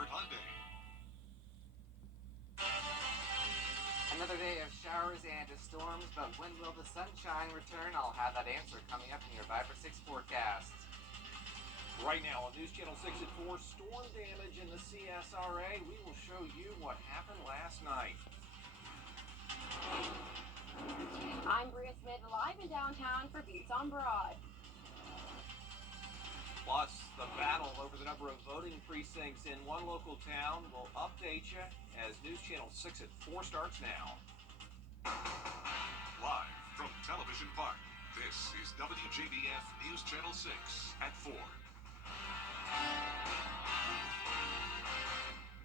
Bedford Hyundai. Another day of showers and storms, but when will the sunshine return? I'll have that answer coming up in your Wjbf 6 forecast. Right now on News Channel 6 at 4, storm damage in the CSRA. We will show you what happened last night. I'm Bria Smith, live in downtown for Beats on Broad. Plus, the battle over the number of voting precincts in one local town will update you as News Channel 6 at 4 starts now. Live from Television Park, this is Wjbf News Channel 6 at 4.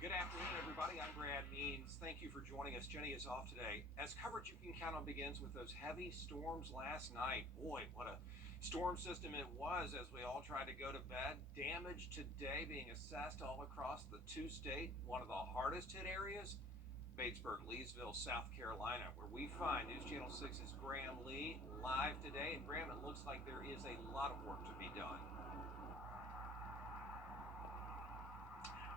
Good afternoon, everybody. I'm Brad Means. Thank you for joining us. Jenny is off today. As coverage you can count on begins with those heavy storms last night. Boy, what a storm system it was as we all tried to go to bed. Damage today being assessed all across the two-state. One of the hardest hit areas, Batesburg, Leesville, South Carolina, where we find News Channel 6's Graham Lee live today. And Graham, it looks like there is a lot of work to be done.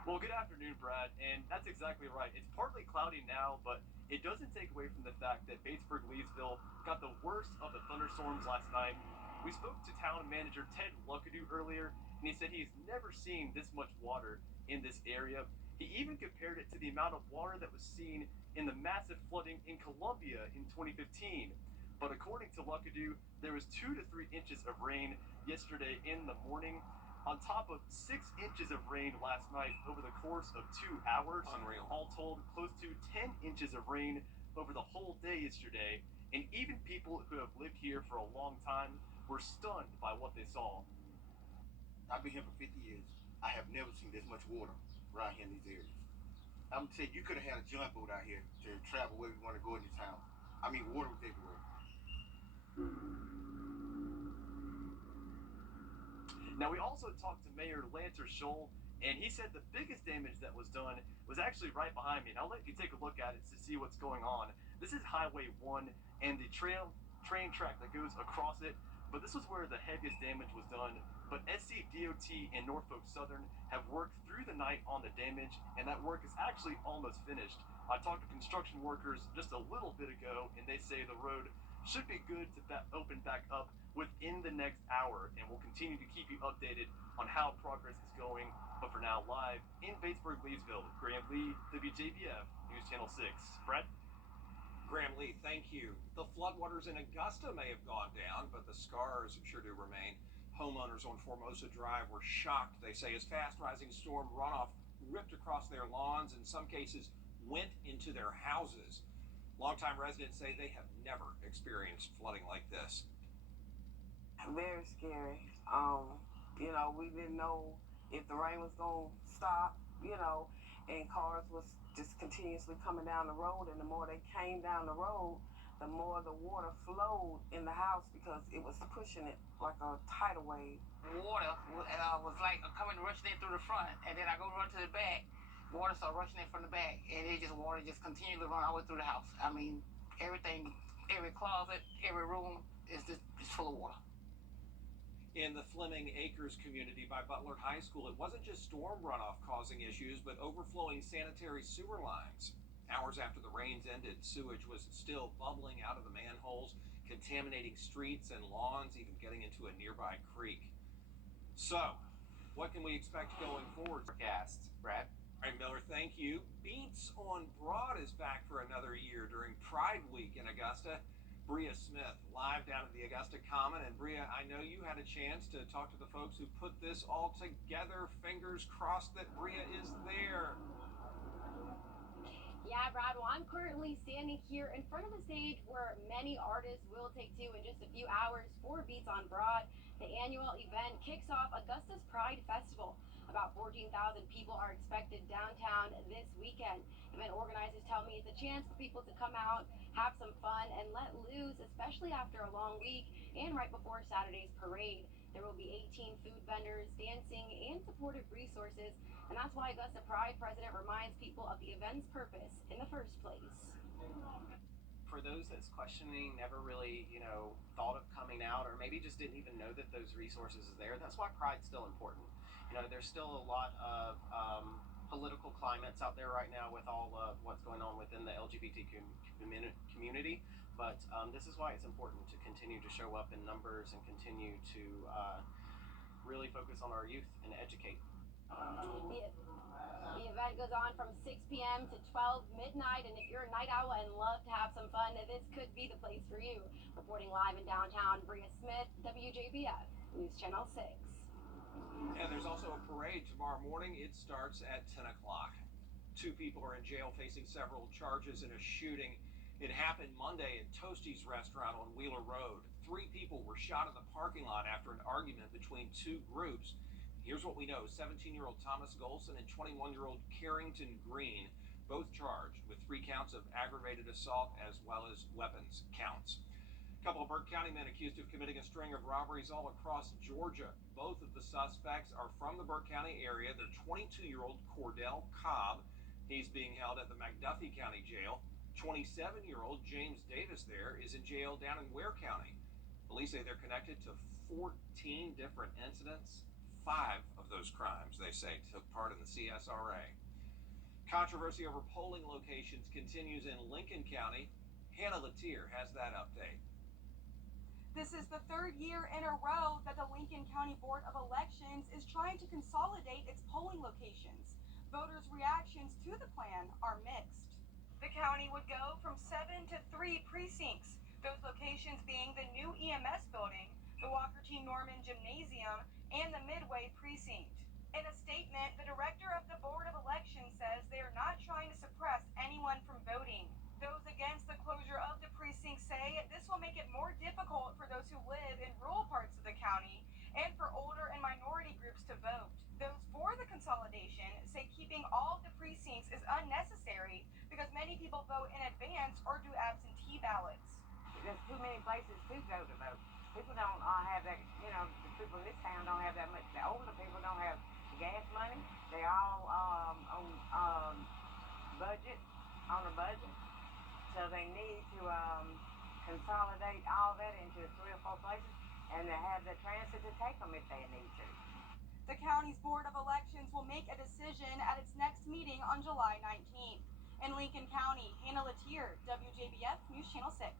Well, good afternoon, Brad, and that's exactly right. It's partly cloudy now, but it doesn't take away from the fact that Batesburg, Leesville got the worst of the thunderstorms last night. We spoke to town manager Ted Luckadoo earlier, and he said he's never seen this much water in this area. He even compared it to the amount of water that was seen in the massive flooding in Columbia in 2015. But according to Luckadoo, there was 2 to 3 inches of rain yesterday in the morning, on top of 6 inches of rain last night over the course of 2 hours. Unreal. All told, close to 10 inches of rain over the whole day yesterday. And even people who have lived here for a long time were stunned by what they saw. I've been here for 50 years. I have never seen this much water right here in these areas. I'm saying you could have had a jump boat out here to travel where we want to go in this town. I mean, water was everywhere. Now, we also talked to Mayor Lancer Scholl, and he said the biggest damage that was done was actually right behind me. And I'll let you take a look at it to see what's going on. This is Highway 1 and the train track that goes across it, but this was where the heaviest damage was done. But SCDOT and Norfolk Southern have worked through the night on the damage, and that work is actually almost finished. I talked to construction workers just a little bit ago, and they say the road should be good to open back up within the next hour, and we'll continue to keep you updated on how progress is going. But for now, live in Batesburg, Leesville, Graham Lee, WJBF News Channel 6. Brett? Graham Lee, thank you. The floodwaters in Augusta may have gone down, but the scars sure do remain. Homeowners on Formosa Drive were shocked, they say, as fast-rising storm runoff ripped across their lawns, in some cases went into their houses. Longtime residents say they have never experienced flooding like this. Very scary. We didn't know if the rain was going to stop, and cars was just continuously coming down the road. And the more they came down the road, the more the water flowed in the house because it was pushing it like a tidal wave. Water was like coming rushing in through the front, and then I go run to the back. Water started rushing in from the back, and water just continued to run all the way through the house. I mean, everything, every closet, every room is just full of water. In the Fleming Acres community by Butler High School, it wasn't just storm runoff causing issues, but overflowing sanitary sewer lines. Hours after the rains ended, sewage was still bubbling out of the manholes, contaminating streets and lawns, even getting into a nearby creek. So, what can we expect going forward? Forecast. Brad? All right, Miller, thank you. Beats on Broad is back for another year during Pride Week in Augusta. Bria Smith, live down at the Augusta Common. And Bria, I know you had a chance to talk to the folks who put this all together. Fingers crossed that Bria is there. Yeah, Brad, well, I'm currently standing here in front of the stage where many artists will take to in just a few hours for Beats on Broad. The annual event kicks off Augusta's Pride Festival. About 14,000 people are expected downtown this weekend. Event organizers tell me it's a chance for people to come out, have some fun, and let loose, especially after a long week and right before Saturday's parade. There will be 18 food vendors, dancing, and supportive resources, and that's why Augusta Pride President reminds people of the event's purpose in the first place. For those that's questioning, never really, thought of coming out, or maybe just didn't even know that those resources is there, that's why Pride's still important. There's still a lot of political comments out there right now with all what's going on within the LGBT community. But this is why it's important to continue to show up in numbers and continue to really focus on our youth and educate. The event goes on from 6 p.m. to 12 midnight, and if you're a night owl and love to have some fun, this could be the place for you. Reporting live in downtown, Bria Smith, WJBF, News Channel 6. And there's also a parade tomorrow morning. It starts at 10 o'clock. 2 people are in jail facing several charges in a shooting. It happened Monday at Toasties restaurant on Wheeler Road. 3 people were shot in the parking lot after an argument between 2 groups. Here's what we know. 17-year-old Thomas Golson and 21-year-old Carrington Green, both charged with 3 counts of aggravated assault as well as weapons counts. A couple of Burke County men accused of committing a string of robberies all across Georgia. Both of the suspects are from the Burke County area. They're 22-year-old Cordell Cobb. He's being held at the McDuffie County Jail. 27-year-old James Davis there is in jail down in Ware County. Police say they're connected to 14 different incidents. 5 of those crimes, they say, took part in the CSRA. Controversy over polling locations continues in Lincoln County. Hannah Latier has that update. This is the 3rd year in a row that the Lincoln County Board of Elections is trying to consolidate its polling locations. Voters' reactions to the plan are mixed. The county would go from 7 to 3 precincts, those locations being the new EMS building, the Walker T. Norman Gymnasium, and the Midway Precinct. In a statement, the director of the Board of Elections says they are not trying to suppress anyone from voting. Those against the closure of the precinct say this will make it more difficult for those who live in rural parts of the county and for older and minority groups to vote. Those for the consolidation say keeping all the precincts is unnecessary because many people vote in advance or do absentee ballots. There's too many places to go to vote. People don't have that, the people in this town don't have that much. The older people don't have gas money. They all on a budget. So they need to consolidate all that into 3 or 4 places and to have the transit to take them if they need to. The county's Board of Elections will make a decision at its next meeting on July 19th. In Lincoln County, Hannah Latier, WJBF News Channel 6.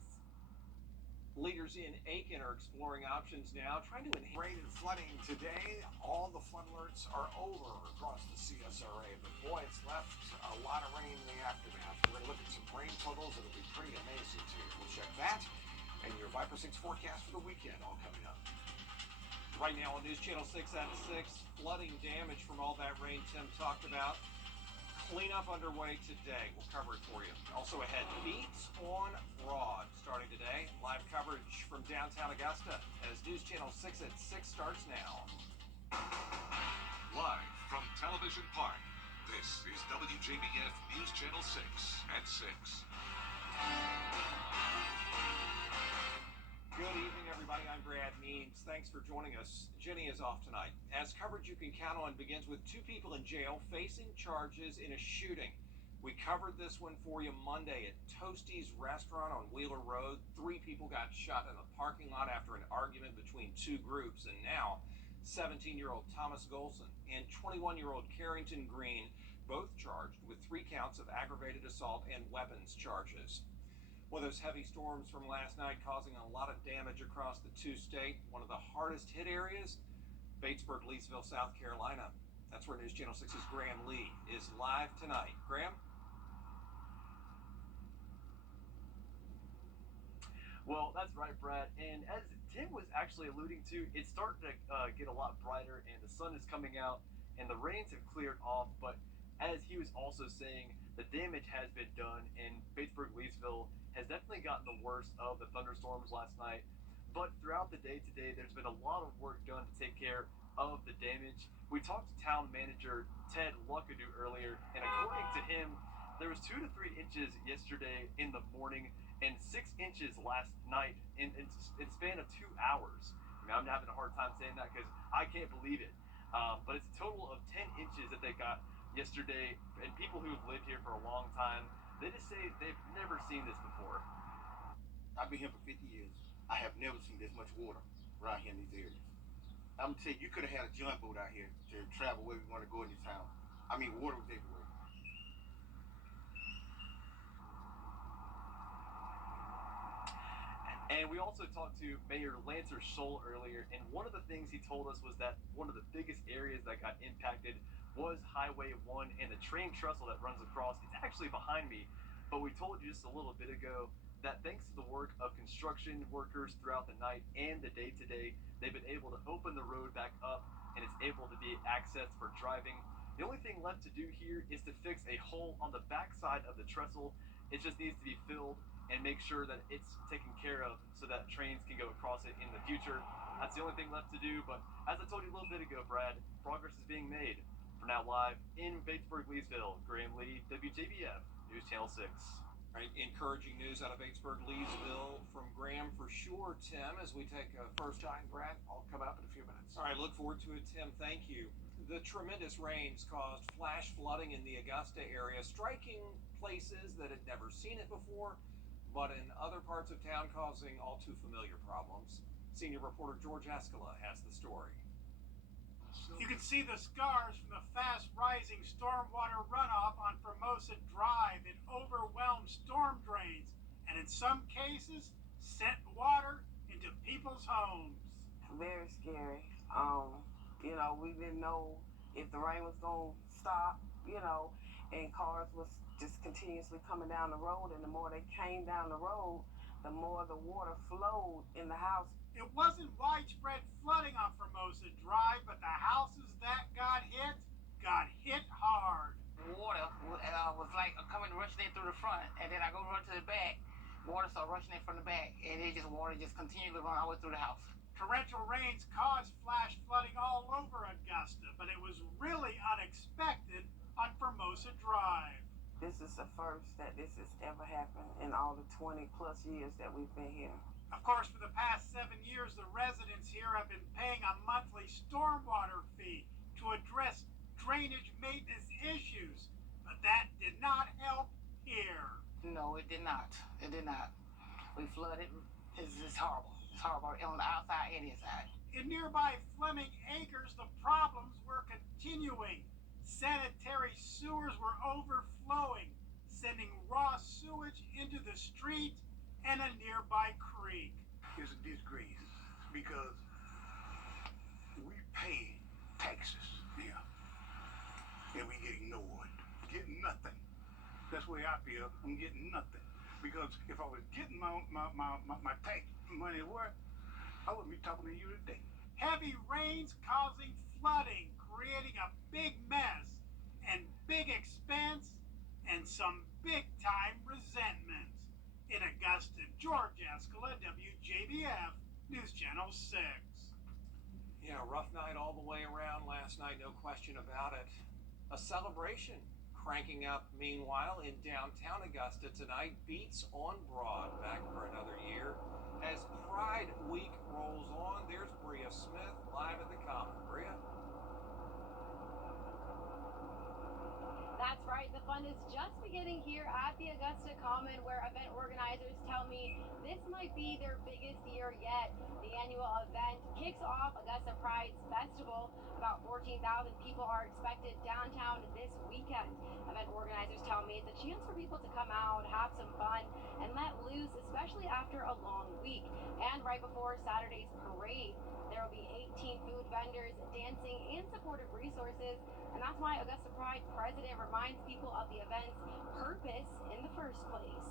Leaders in Aiken are exploring options now, trying to enhance Rain and flooding today. All the flood alerts are over across the CSRA, but boy, it's left a lot of rain in the aftermath. We're going to look at some rain totals. It'll be pretty amazing too. We'll check that and your Viper 6 forecast for the weekend all coming up. right now on News Channel 6 at 6. Flooding damage from all that rain Tim talked about. Cleanup underway today. We'll cover it for you. Also ahead, Beats on Broad starting today. Live coverage from downtown Augusta as News Channel 6 at 6 starts now. Live from Television Park, this is WJBF News Channel 6 at 6. Good evening, everybody. I'm Brad Means. Thanks for joining us. Jenny is off tonight. As coverage you can count on begins with 2 people in jail facing charges in a shooting. We covered this one for you Monday at Toasties restaurant on Wheeler Road. 3 people got shot in the parking lot after an argument between 2 groups. And now, 17-year-old Thomas Golson and 21-year-old Carrington Green, both charged with 3 counts of aggravated assault and weapons charges. One of those heavy storms from last night causing a lot of damage across the 2 states. One of the hardest hit areas, Batesburg, Leesville, South Carolina. That's where News Channel 6's Graham Lee is live tonight. Graham? Well, that's right, Brad. And as Tim was actually alluding to, it's starting to get a lot brighter and the sun is coming out and the rains have cleared off. But as he was also saying, the damage has been done and Batesburg, Leesville has definitely gotten the worst of the thunderstorms last night. But throughout the day today, there's been a lot of work done to take care of the damage. We talked to town manager Ted Luckadoo earlier, and according to him, there was 2 to 3 inches yesterday in the morning and 6 inches last night in span of 2 hours. I mean, I'm having a hard time saying that because I can't believe it. But it's a total of 10 inches that they got yesterday, and people who've lived here for a long time, they just say they've never seen this before. I've been here for 50 years. I have never seen this much water around here in these areas. I'm gonna tell you, you could have had a jump boat out here to travel where we want to go in this town. I mean, water was everywhere. And we also talked to Mayor Lancer Scholl earlier, and one of the things he told us was that one of the biggest areas that got impacted was Highway 1 and the train trestle that runs across. It's actually behind me, but we told you just a little bit ago that thanks to the work of construction workers throughout the night and the day today, they've been able to open the road back up and it's able to be accessed for driving. The only thing left to do here is to fix a hole on the backside of the trestle. It just needs to be filled and make sure that it's taken care of so that trains can go across it in the future. That's the only thing left to do, but as I told you a little bit ago, Brad, progress is being made. For now, live in Batesburg, Leesville, Graham Lee, WJBF, News Channel 6. All right, encouraging news out of Batesburg, Leesville from Graham for sure, Tim, as we take a first shine. Brad, I'll come up in a few minutes. All right, look forward to it, Tim. Thank you. The tremendous rains caused flash flooding in the Augusta area, striking places that had never seen it before, but in other parts of town causing all too familiar problems. Senior reporter George Escala has the story. You can see the scars from the fast rising stormwater runoff on Formosa Drive. It overwhelmed storm drains and in some cases sent water into people's homes. Very scary. We didn't know if the rain was going to stop, and cars was just continuously coming down the road, and the more they came down the road, the more the water flowed in the house. It wasn't widespread flooding on Formosa Drive, but the houses that got hit hard. Water was like coming rushing in through the front, and then I go run to the back. Water started rushing in from the back, and water just continued to run all the way through the house. Torrential rains caused flash flooding all over Augusta, but it was really unexpected on Formosa Drive. This is the first that this has ever happened in all the 20 plus years that we've been here. Of course, for the past 7 years, the residents here have been paying a monthly stormwater fee to address drainage maintenance issues, but that did not help here. No, it did not. It did not. We flooded. It's horrible. It's horrible on the outside and inside. In nearby Fleming Acres, the problems were continuing. Sanitary sewers were overflowing, sending raw sewage into the street and a nearby creek. It's a disgrace because we pay taxes here and we get ignored, getting nothing. That's the way I feel. I'm getting nothing because if I was getting my tax money worth, I wouldn't be talking to you today. Heavy rains causing flooding, creating a big mess and big expense and some big time resentment. In Augusta, George Escala, WJBF, News Channel 6. Yeah, rough night all the way around last night, no question about it. A celebration cranking up, meanwhile, in downtown Augusta tonight. Beats on Broad, back for another year. As Pride Week rolls on, there's Bria Smith live at the Common. Bria? That's right, the fun is just beginning here at the Augusta Common, where event organizers tell me this might be their biggest year yet. The annual event kicks off Augusta Pride's Festival. About 14,000 people are expected downtown this weekend. Event organizers tell me it's a chance for people to come out, have some fun, and let loose, especially after a long week. And right before Saturday's parade, there will be 18 food vendors, dancing, and supportive resources. And that's why Augusta Pride president reminds people of the event's purpose in the first place.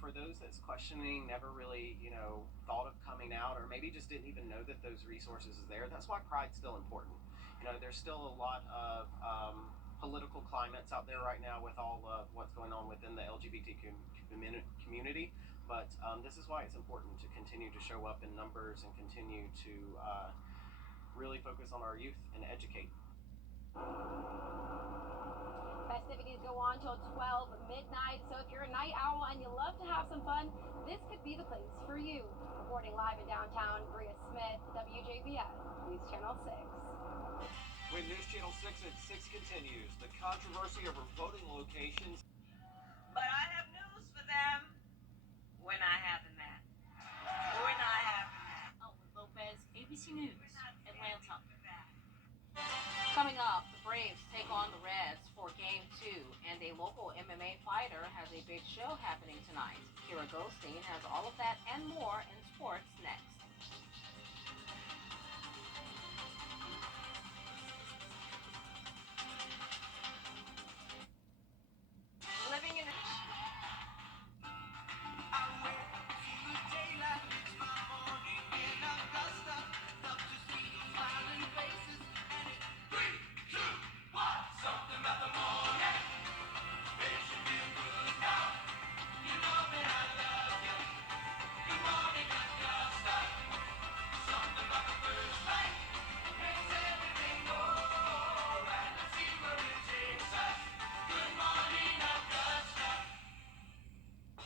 For those that's questioning, never really, thought of coming out, or maybe just didn't even know that those resources is there, that's why Pride's still important. There's still a lot of political climates out there right now with all of what's going on within the LGBTQ community, but this is why it's important to continue to show up in numbers and continue to really focus on our youth and educate. Festivities go on till 12 midnight, so if you're a night owl and you love to have some fun, this could be the place for you. Reporting live in downtown, Bria Smith, WJBF, News Channel 6. When News Channel 6 at 6 continues, the controversy over voting locations. But I have news for them. We're not having that. We're not having that. Elwood Lopez, ABC News, Atlanta. Coming up, the Braves take on the Reds for Game 2 in and a local MMA fighter has a big show happening tonight. Kira Goldstein has all of that and more in sports next. Living in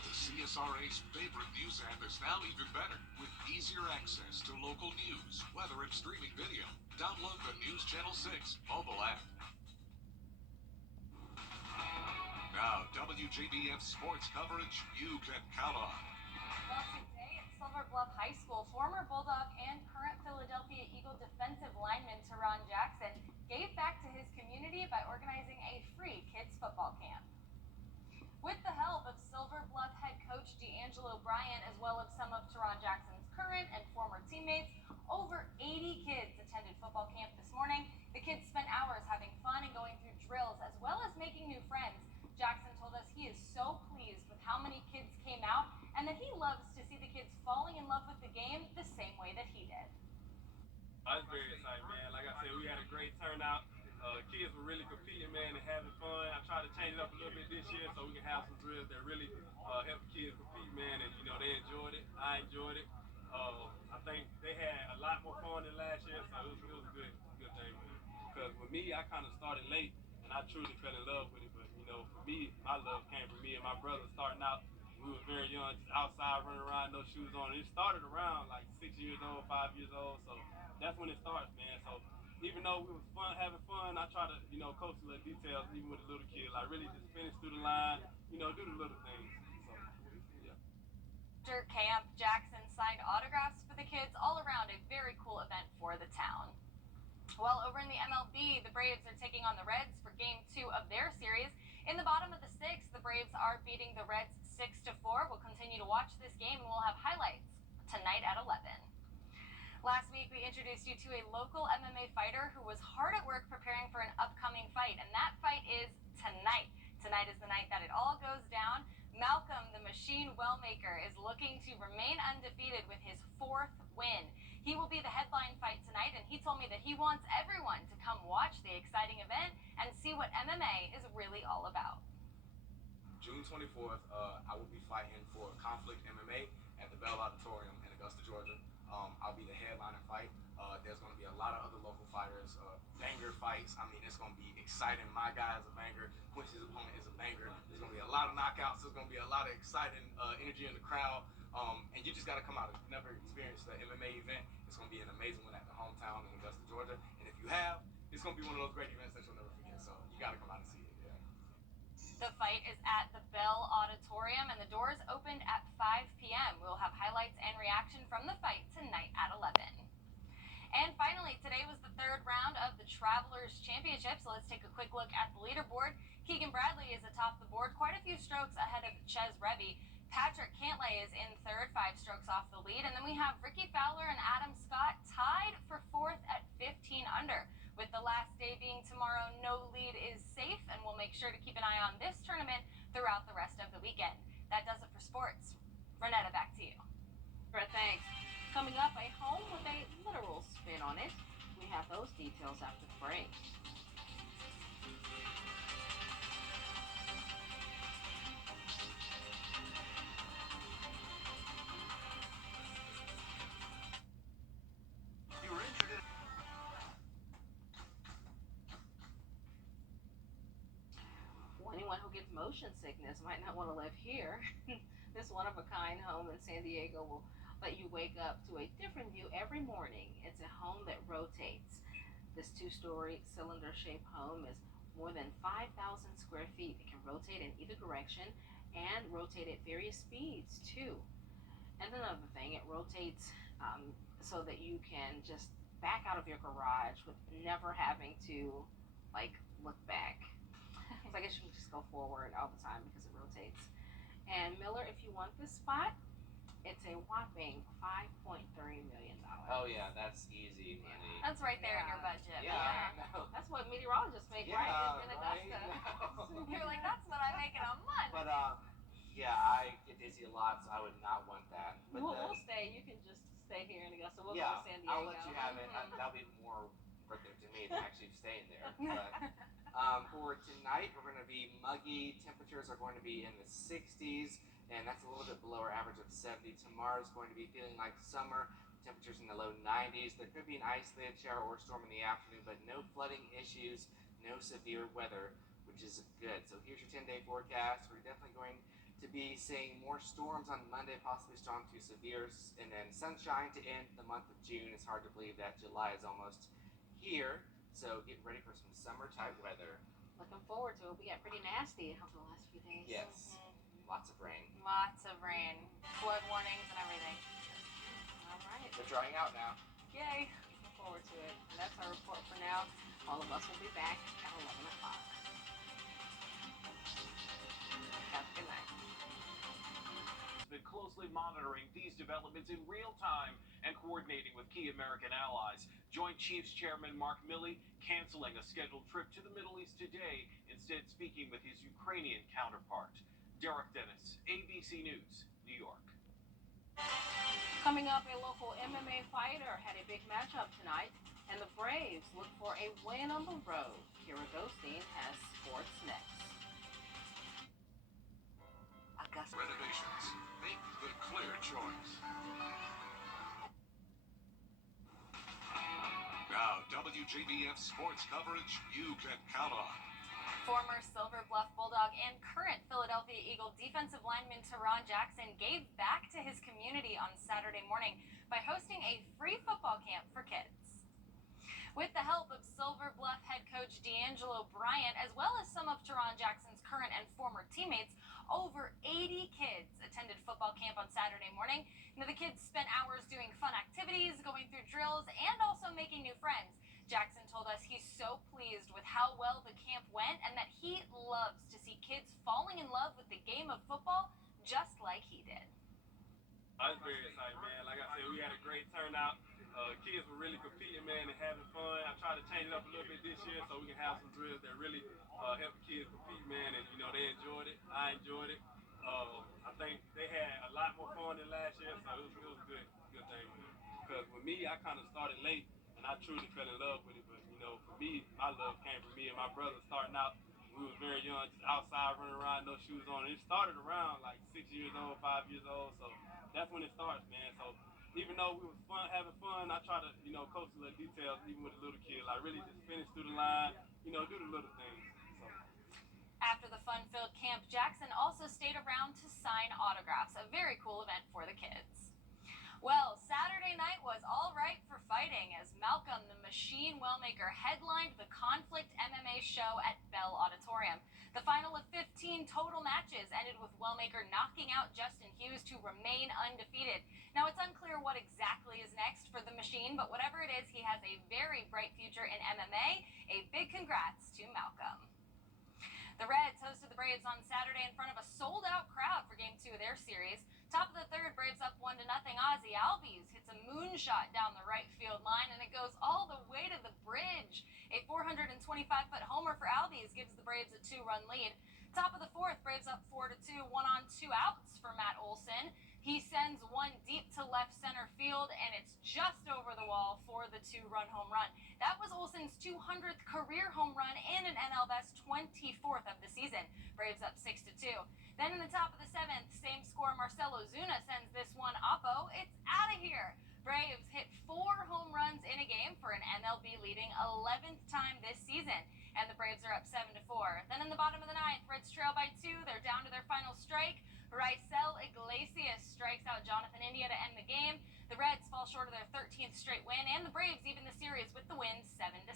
The CSRA's favorite news app is now even better with easier access to local news, weather, and streaming video. Download the News Channel 6 mobile app. Now, WJBF sports coverage you can count on. Well, today at Silver Bluff High School, former Bulldog and current Philadelphia Eagle defensive lineman Teron Jackson gave back to his community by organizing a free kids football camp. With the help of Silver Bluff head coach D'Angelo Bryant, as well as some of Teron Jackson's current and former teammates, over 80 kids attended football camp this morning. The kids spent hours having fun and going through drills, as well as making new friends. Jackson told us he is so pleased with how many kids came out and that he loves to see the kids falling in love with the game the same way that he did. I was very excited, man. Like I said, we had a great turnout. Kids were really competing, man, and having fun. I tried to change it up a little bit this year so we can have some drills that really help the kids compete, man, and, you know, they enjoyed it. I enjoyed it. I think they had a lot more fun than last year, so it was a good thing, man. Because with me, I kind of started late, and I truly fell in love with it. But, you know, for me, my love came from me and my brother starting out. We were very young, just outside running around, no shoes on. It started around like 6 years old, 5 years old, so that's when it starts, man. So even though we was having fun, I try to, you know, coach the little details, even with the little kids. Like really just finish through the line, you know, do the little things. So, yeah. After camp, Jackson signed autographs for the kids, all around a very cool event for the town. Well, over in the MLB, the Braves are taking on the Reds for Game 2 of their series. In the bottom of the sixth, the Braves are beating the Reds 6-4. We'll continue to watch this game, and we'll have highlights tonight at 11. Last week, we introduced you to a local MMA fighter who was hard at work preparing for an upcoming fight, and that fight is tonight. Tonight is the night that it all goes down. Malcolm, the Machine Wellmaker, is looking to remain undefeated with his 4th win. He will be the headline fight tonight, and he told me that he wants everyone to come watch the exciting event and see what MMA is really all about. June 24th, I will be fighting for Conflict MMA at the Bell Auditorium in Augusta, Georgia. I'll be the headliner fight. There's going to be a lot of other local fighters, banger fights. I mean, it's going to be exciting. My guy is a banger. Quincy's opponent is a banger. There's going to be a lot of knockouts. There's going to be a lot of exciting energy in the crowd. And you just got to come out. If you've never experienced the MMA event, it's going to be an amazing one at the hometown in Augusta, Georgia. And if you have, it's going to be one of those great events that you'll never forget. So you got to come out and see it. Yeah. The fight is at the Bell Auditorium, and the doors opened at 5 p.m. We'll have highlights and reaction from the fight tonight at 11. And finally, today was the 3rd round of the Travelers Championship, so let's take a quick look at the leaderboard. Keegan Bradley is atop the board, quite a few strokes ahead of Ches Revy. Patrick Cantlay is in 3rd, 5 strokes off the lead, and then we have Ricky Fowler and Adam Scott tied for 4th at 15 under. With the last day being tomorrow, no lead is safe, and we'll make sure to keep an eye on this tournament throughout the rest of the weekend. That does it for sports. Renetta, back to you. Thanks. Coming up, a home with a literal spin on it. We have those details after the break. Anyone who gets motion sickness might not want to live here. This one-of-a-kind home in San Diego will let you wake up to a different view every morning. It's a home that rotates. This 2-story cylinder-shaped home is more than 5,000 square feet. It can rotate in either direction and rotate at various speeds too. And another thing, it rotates so that you can just back out of your garage with never having to look back. because I guess you can just go forward all the time because it rotates. And Miller, if you want this spot, it's a whopping $5.3 million. Oh yeah, that's easy money. That's right there in your budget. Yeah. That's what meteorologists make, Yeah, right? In right? Augusta. You're like, that's what I make in a month. But yeah, I get dizzy a lot, so I would not want that. But We'll stay. You can just stay here in Augusta. We'll yeah, go to San Diego. I'll let you have it. That'll be more worth it to me than actually staying there. But for tonight, we're going to be muggy. Temperatures are going to be in the 60s, and that's a little bit below our average of 70. Tomorrow's going to be feeling like summer. Temperatures in the low 90s. There could be an isolated shower or storm in the afternoon, but no flooding issues, no severe weather, which is good. So here's your 10-day forecast. We're definitely going to be seeing more storms on Monday, possibly strong to severe, and then sunshine to end the month of June. It's hard to believe that July is almost here, so get ready for some summer-type weather. Looking forward to it. We got pretty nasty over the last few days. Yes, lots of rain. Lots of rain, flood warnings and everything. All right. They're drying out now. Yay. Looking forward to it. And that's our report for now. All of us will be back at 11 o'clock. Have a good night. Been closely monitoring these developments in real time and coordinating with key American allies. Joint Chiefs Chairman Mark Milley canceling a scheduled trip to the Middle East today, instead speaking with his Ukrainian counterpart. Derek Dennis, ABC News, New York. Coming up, a local MMA fighter had a big matchup tonight, and the Braves look for a win on the road. Kira Ghosteen has sports next. Augusta Renovations. Make the clear choice. Now, WJBF sports coverage you can count on. Former Silver Bluff Bulldog and current Philadelphia Eagle defensive lineman Teron Jackson gave back to his community on Saturday morning by hosting a free football camp for kids. With the help of Silver Bluff head coach D'Angelo Bryant, as well as some of Teron Jackson's current and former teammates, over 80 kids attended football camp on Saturday morning. You know, the kids spent hours doing fun activities, going through drills, and also making new friends. Jackson told us he's so pleased with how well the camp went and that he loves to see kids falling in love with the game of football just like he did. I was very excited, man. Like I said, we had a great turnout. Kids were really competing, man, and having fun. I tried to change it up a little bit this year so we can have some drills that really help the kids compete, man, and, you know, they enjoyed it. I enjoyed it. I think they had a lot more fun than last year, so it was a good thing. Because with me, I kind of started late, and I truly fell in love with it. But, you know, for me, my love came from me and my brother starting out. We was very young, just outside running around, no shoes on. It started around like 6 years old, 5 years old, so that's when it starts, man. So even though we was having fun, I try to, you know, coach the little details, even with the little kids. Like really just finish through the line, you know, do the little things. So. After the fun-filled camp, Jackson also stayed around to sign autographs, a very cool event for the kids. Well, Saturday night was all right for fighting as Malcolm the Machine Wellmaker headlined the Conflict MMA show at Bell Auditorium. The final of 15 total matches ended with Wellmaker knocking out Justin Hughes to remain undefeated. Now, it's unclear what exactly is next for the Machine, but whatever it is, he has a very bright future in MMA. A big congrats to Malcolm. The Reds hosted the Braves on Saturday in front of a sold-out crowd for Game 2 of their series. Top of the third, Braves up 1-0. Ozzie Albies hits a moonshot down the right field line, and it goes all the way to the bridge. A 425-foot homer for Albies gives the Braves a 2-run lead. Top of the fourth, Braves up 4-2, 1 on 2 outs for Matt Olson. He sends one deep to left center field, and it's just over the wall for the 2-run home run. That was Olson's 200th career home run and an NL Best 24th of the season. Braves up 6-2. Then in the top of the seventh, same score, Marcelo Zuna sends this one oppo. It's out of here. Braves hit 4 home runs in a game for an MLB leading 11th time this season, and the Braves are up 7-4. Then in the bottom of the ninth, Reds trail by 2. They're down to their final strike. Raisel Iglesias strikes out Jonathan India to end the game. The Reds fall short of their 13th straight win, and the Braves even the series with the win 7-6.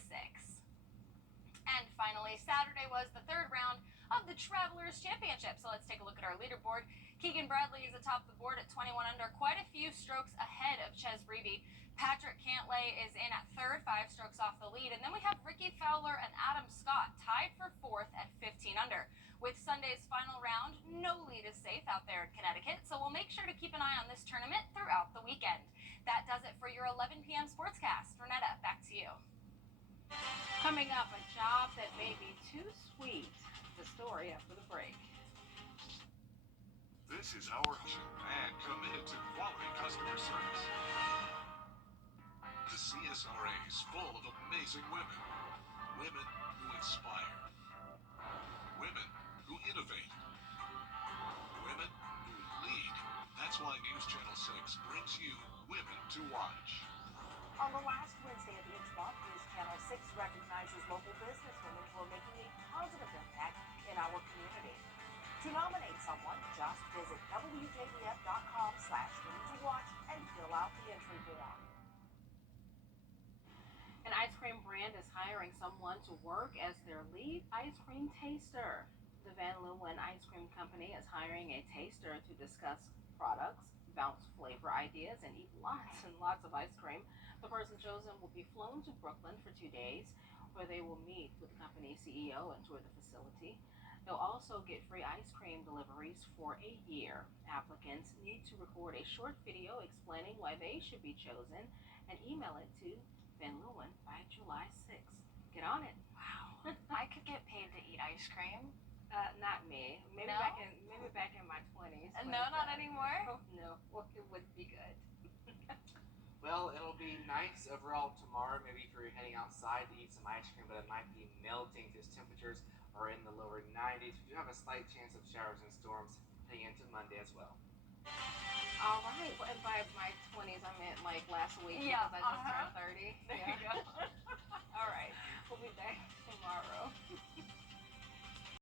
And finally, Saturday was the third round of the the Travelers Championship. So let's take a look at our leaderboard. Keegan Bradley is atop the board at 21 under, quite a few strokes ahead of Ches Breeby. Patrick Cantlay is in at third, 5 strokes off the lead. And then we have Ricky Fowler and Adam Scott tied for fourth at 15 under. With Sunday's final round, no lead is safe out there in Connecticut, so we'll make sure to keep an eye on this tournament throughout the weekend. That does it for your 11 p.m. Sportscast. Renetta, back to you. Coming up, a job that may be too sweet. The story after the break. This is our mission and committed to quality customer service. The CSRA is full of amazing women. Women who inspire. Women who innovate. Women who lead. That's why News Channel 6 brings you Women to Watch. On the last Wednesday of each month, News Channel 6 recognizes local businesswomen who are making a positive impact in our community. To nominate someone, just visit wjbf.com/women-to-watch and fill out the entry form. An ice cream brand is hiring someone to work as their lead ice cream taster. The Van Leeuwen Ice Cream Company is hiring a taster to discuss products, bounce flavor ideas, and eat lots and lots of ice cream. The person chosen will be flown to Brooklyn for 2 days, where they will meet with the company's CEO and tour the facility. They'll also get free ice cream deliveries for a year. Applicants need to record a short video explaining why they should be chosen and email it to Van Leeuwen by July 6th. Get on it. Wow. I could get paid to eat ice cream. Not me. Maybe No? back in my 20s. No, not anymore. Oh, no. Well, it would be good. Well, it'll be nice overall tomorrow. Maybe if you're heading outside to eat some ice cream, but it might be melting because temperatures are in the lower 90s. We do have a slight chance of showers and storms heading into Monday as well. All right. Well, and by my 20s, I meant like last week Yeah, because I just turned 30. There you go. All right. We'll be back tomorrow.